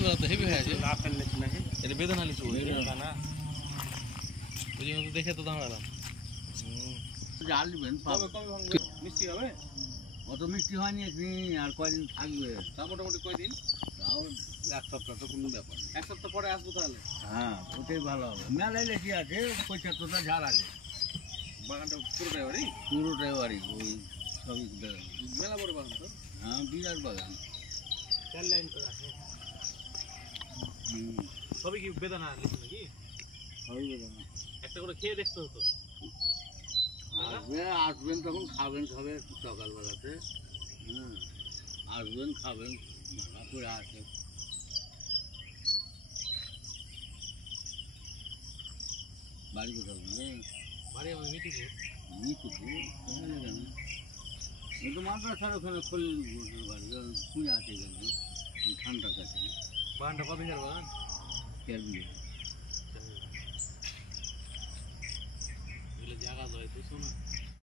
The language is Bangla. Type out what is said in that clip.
লিচুগুলো তো হেভি হয়ে আছে। লাফের লিচু নাকি? এটা বেদানা লিচু। বেদানা। ওই জন্য তো দেখে তো দাঁড়ালাম। জাল দিবেন কবে কবে ভাঙবে? মিষ্টি হবে? অত মিষ্টি হয়নি এখানে আর কয়দিন থাকবে তা মোটামুটি কয়দিন? তাও এক সপ্তাহ তো কোনো ব্যাপার না। এক সপ্তাহ পরে আসবো তাহলে। হ্যাঁ ওটাই ভালো হবে মেলায় লেখি আছে 75টা ঝাড় আছে বাগানটা পুরোটাই বাড়ি? পুরোটাই বাড়ি ওই সবই মেলা বড় বাগান তো? হ্যাঁ বিরাট বাগান। 4 লাইন করে আছে। হুম সবই কি বেদানা লিচু নাকি? সবই বাগান। একটা করে খেয়ে দেখতে হতো। আসবেন তখন খাবেন সবে সকালবেলাতে। হ্যাঁ আসবেন খাবেন ভাড়া করে আসে। বাড়ি কোথাও বাড়ি আমাদের মিটিপুর। মিটিপুর এই তো মাদ্রাসার ওখানে খোলের বাড়ি খুঁজে আছে এখানে ঠান্ডার কাছে বাগানটা কত বিঘার বাগান? ক্যারবিলে এগুলো জায়গা লয় তো শোনা।